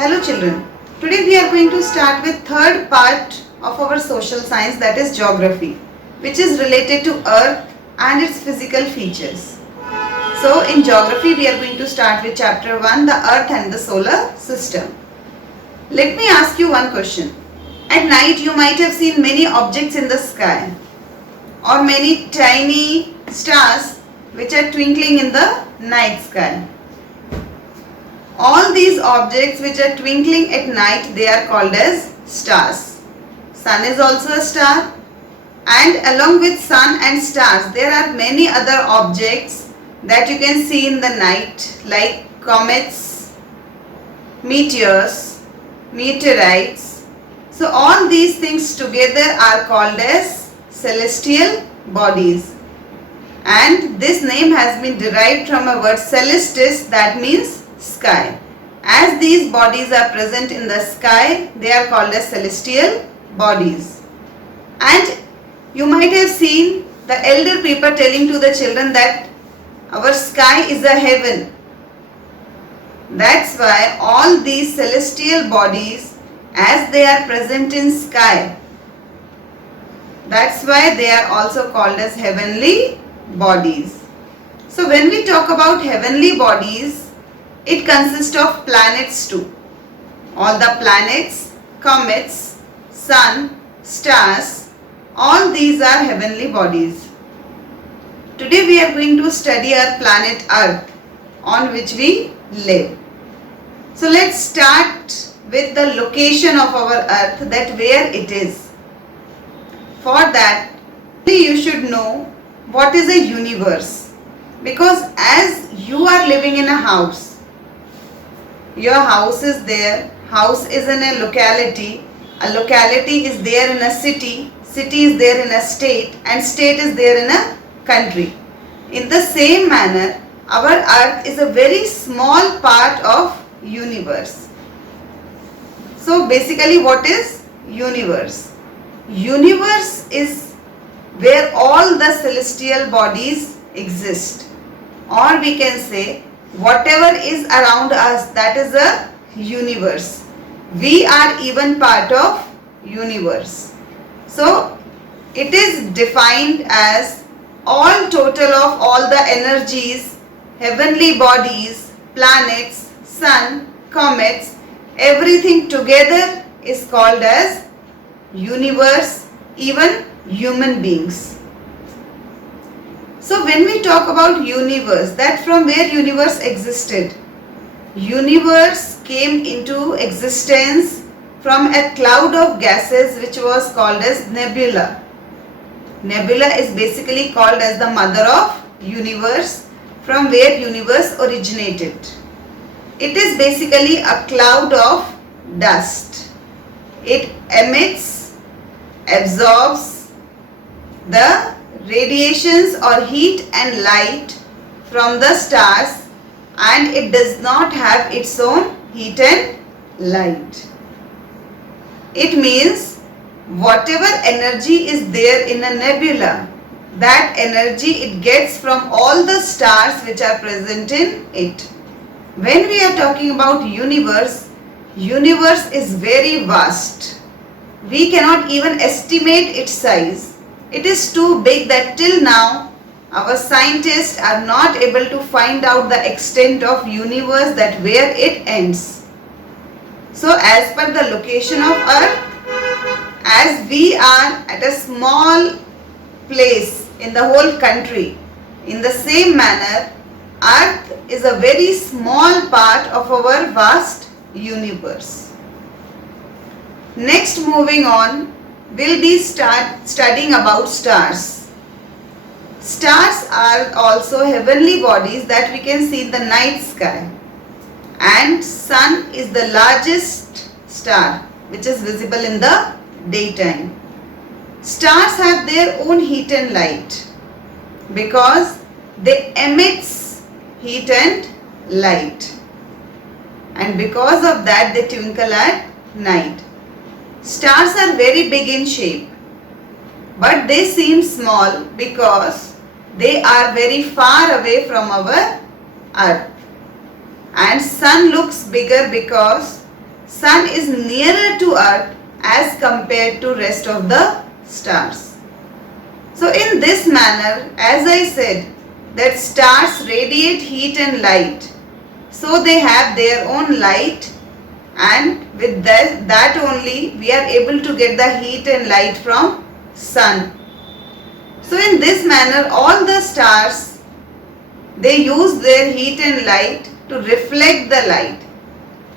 Hello children. Today we are going to start with third part of our social science, that is geography, which is related to Earth and its physical features. So in geography we are going to start with chapter 1, the Earth and the solar system. Let me ask you one question. At night you might have seen many objects in the sky or many tiny stars which are twinkling in the night sky. All these objects which are twinkling at night, they are called as stars. Sun is also a star, and along with sun and stars there are many other objects that you can see in the night, like comets, meteors, meteorites. So all these things together are called as celestial bodies, and this name has been derived from a word celestis, that means sky. As these bodies are present in the sky, they are called as celestial bodies. And you might have seen the elder people telling to the children that our sky is a heaven. That's why all these celestial bodies, as they are present in sky, that's why they are also called as heavenly bodies. So when we talk about heavenly bodies, it consists of planets too. All the planets, comets, sun, stars, all these are heavenly bodies. Today we are going to study our planet Earth, on which we live. So let's start with the location of our Earth, that where it is. For that, you should know what is a universe, because as you are living in a house, your house is there, house is in a locality is there in a city is there in a state, and state is there in a country. In the same manner, our Earth is a very small part of universe. So basically, what is universe? Universe is where all the celestial bodies exist, or we can say whatever is around us, that is a universe. We are even part of universe. So it is defined as all total of all the energies, heavenly bodies, planets, sun, comets, everything together is called as universe, even human beings. So when we talk about universe, that from where universe existed? Universe came into existence from a cloud of gases which was called as nebula. Nebula is basically called as the mother of universe, from where universe originated. It is basically a cloud of dust. It emits, absorbs the radiations or heat and light from the stars, and it does not have its own heat and light. It means whatever energy is there in a nebula, that energy it gets from all the stars which are present in it. When we are talking about universe, universe is very vast. We cannot even estimate its size. It is too big that till now our scientists are not able to find out the extent of universe, that where it ends. So as per the location of Earth, as we are at a small place in the whole country, in the same manner Earth is a very small part of our vast universe. Next, moving on, we'll be studying about stars. Stars are also heavenly bodies that we can see in the night sky, and sun is the largest star which is visible in the daytime. Stars have their own heat and light because they emit heat and light, and because of that they twinkle at night. Stars are very big in shape, but they seem small because they are very far away from our Earth. And sun looks bigger because Sun is nearer to Earth as compared to rest of the stars. So in this manner, as I said, that stars radiate heat and light. So they have their own light, and with that only we are able to get the heat and light from sun. So in this manner, all the stars, they use their heat and light to reflect the light.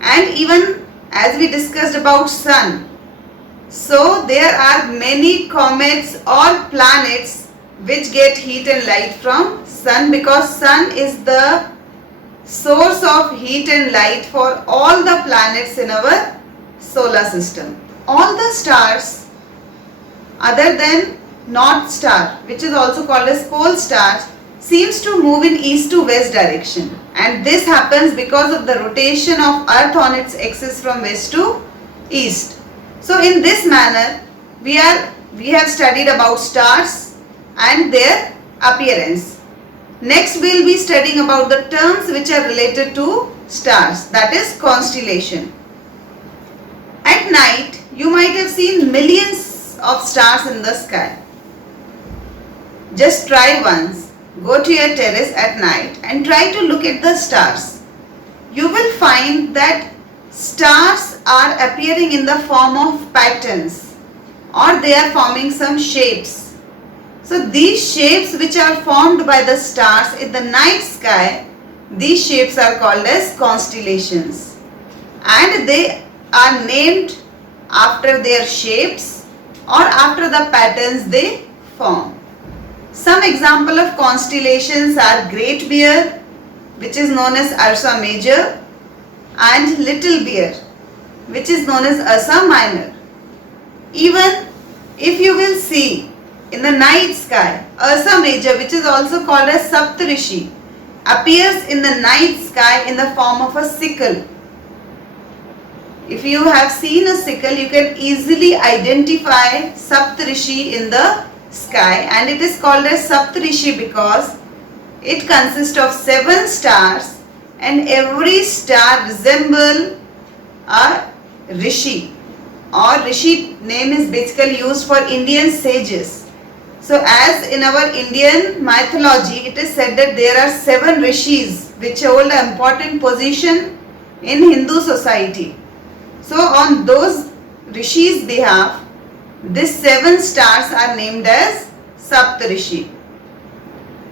And even as we discussed about sun, so there are many comets or planets which get heat and light from sun, because sun is the source of heat and light for all the planets in our solar system. All the stars other than North Star, which is also called as pole stars, seems to move in east to west direction, and this happens because of the rotation of Earth on its axis from west to east. So in this manner, we have studied about stars and their appearance. Next we will be studying about the terms which are related to stars, that is constellation. At night, you might have seen millions of stars in the sky. Just try once. Go to your terrace at night and try to look at the stars. You will find that stars are appearing in the form of patterns, or they are forming some shapes. So these shapes which are formed by the stars in the night sky, these shapes are called as constellations, and they are named after their shapes or after the patterns they form. Some example of constellations are Great Bear, which is known as Ursa Major, and Little Bear, which is known as Ursa Minor. Even if you will see in the night sky, Ursa Major, which is also called as Saptarishi, appears in the night sky in the form of a sickle. If you have seen a sickle, you can easily identify Saptarishi in the sky, and it is called as Saptarishi because it consists of 7 stars, and every star resembles a Rishi, or Rishi name is basically used for Indian sages. So as in our Indian mythology, it is said that there are 7 Rishis which hold an important position in Hindu society. So on those Rishis' behalf, these 7 stars are named as Saptarishi.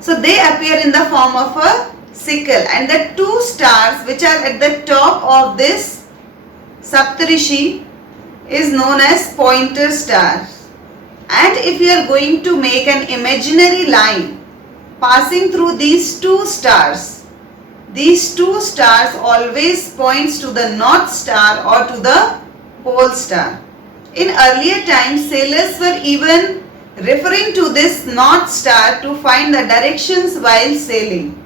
So they appear in the form of a sickle, and the 2 stars which are at the top of this Saptarishi is known as pointer stars. And if you are going to make an imaginary line passing through these 2 stars, these 2 stars always points to the North Star or to the pole star. In earlier times, sailors were even referring to this North Star to find the directions while sailing,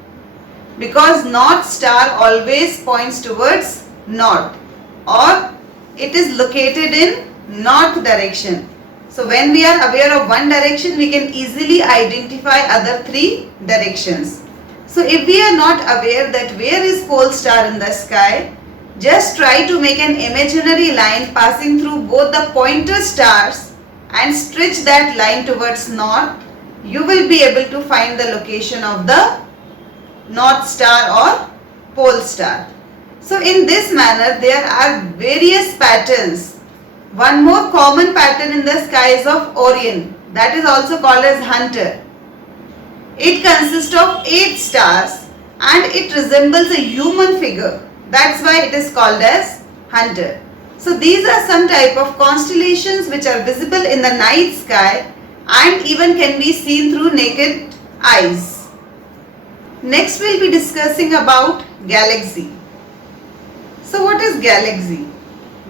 because North Star always points towards north, or it is located in north direction. So when we are aware of one direction, we can easily identify other 3 directions. So if we are not aware that where is pole star in the sky, just try to make an imaginary line passing through both the pointer stars and stretch that line towards north. You will be able to find the location of the North Star or pole star. So in this manner, there are various patterns. One more common pattern in the sky is of Orion, that is also called as Hunter. It consists of 8 stars and it resembles a human figure. That's why it is called as Hunter. So these are some type of constellations which are visible in the night sky and even can be seen through naked eyes. Next we will be discussing about galaxy. So what is galaxy?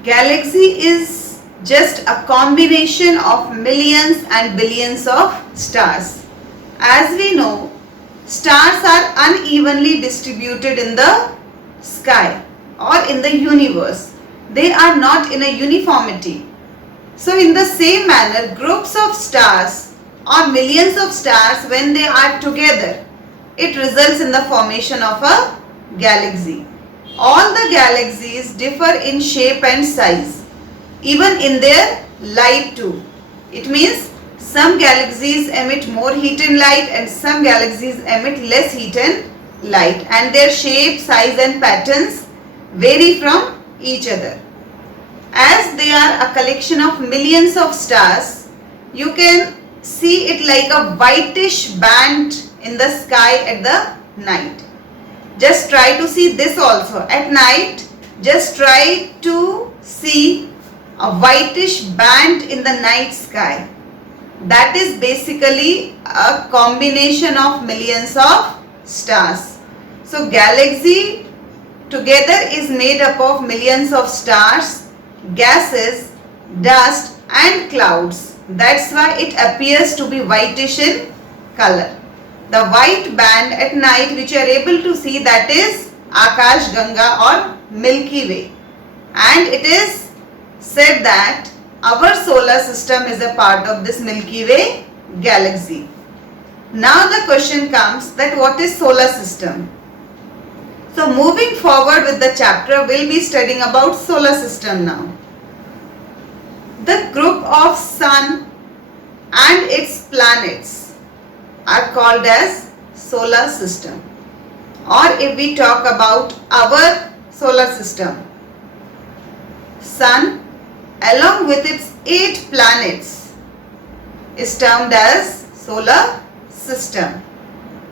Galaxy is just a combination of millions and billions of stars. As we know, stars are unevenly distributed in the sky or in the universe. They are not in a uniformity. So in the same manner, groups of stars or millions of stars, when they are together, it results in the formation of a galaxy. All the galaxies differ in shape and size, even in their light too. It means some galaxies emit more heat and light and some galaxies emit less heat and light, and their shape, size and patterns vary from each other. As they are a collection of millions of stars, you can see it like a whitish band in the sky at the night. Just try to see this also. At night, just try to see a whitish band in the night sky. That is basically a combination of millions of stars. So galaxy together is made up of millions of stars, gases, dust and clouds. That's why it appears to be whitish in color. The white band at night which you are able to see, that is Akash Ganga or Milky Way. And it is said that our solar system is a part of this Milky Way galaxy. Now the question comes that what is solar system? So moving forward with the chapter, we'll be studying about solar system now. The group of sun and its planets are called as solar system. Or if we talk about our solar system, sun along with its 8 planets is termed as solar system.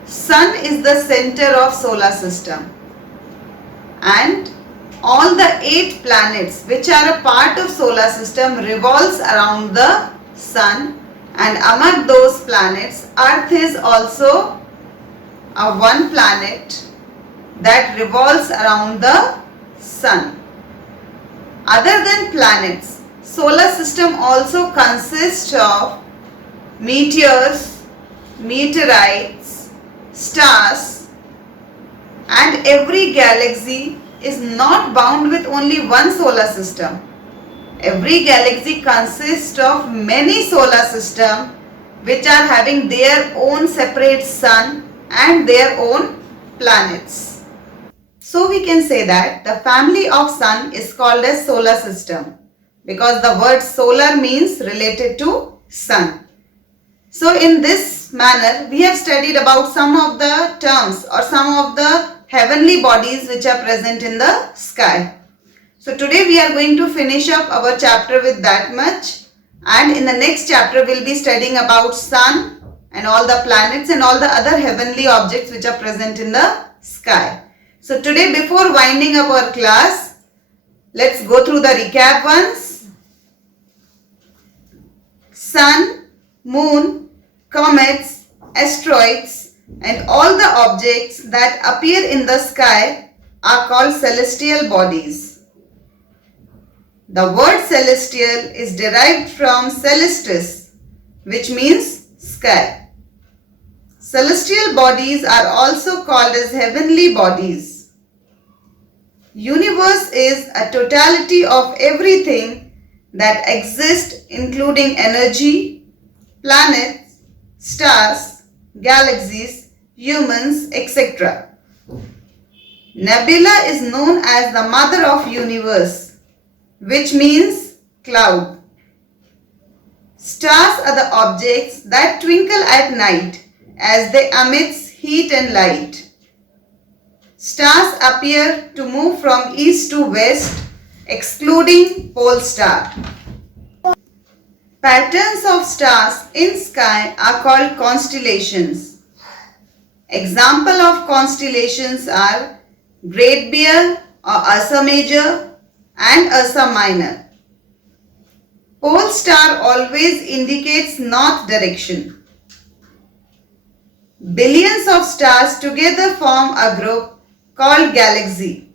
Sun is the center of solar system, and all the 8 planets which are a part of solar system revolves around the sun, and among those planets Earth is also a one planet that revolves around the sun. Other than planets, solar system also consists of meteors, meteorites, stars, and every galaxy is not bound with only one solar system. Every galaxy consists of many solar systems which are having their own separate sun and their own planets. So we can say that the family of sun is called as solar system because the word solar means related to sun. So in this manner we have studied about some of the terms or some of the heavenly bodies which are present in the sky. So today we are going to finish up our chapter with that much, and in the next chapter we will be studying about sun and all the planets and all the other heavenly objects which are present in the sky. So today, before winding up our class, let's go through the recap once. Sun, moon, comets, asteroids and all the objects that appear in the sky are called celestial bodies. The word celestial is derived from celestis, which means sky. Celestial bodies are also called as heavenly bodies. Universe is a totality of everything that exists, including energy, planets, stars, galaxies, humans, etc. Nebula is known as the mother of universe, which means cloud. Stars are the objects that twinkle at night as they emit heat and light. Stars appear to move from east to west, excluding pole star. Patterns of stars in sky are called constellations. Example of constellations are Great Bear or Ursa Major and Ursa Minor. Pole star always indicates north direction. Billions of stars together form a group called galaxy.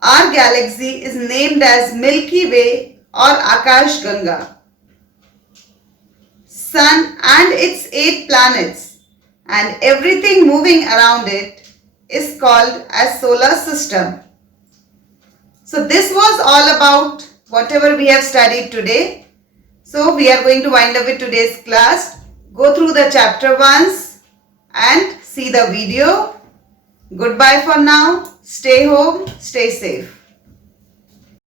Our galaxy is named as Milky Way or Akash Ganga. Sun and its 8 planets and everything moving around it is called as solar system. So this was all about whatever we have studied today. So we are going to wind up with today's class. Go through the chapter once and see the video. Goodbye for now. Stay home, stay safe.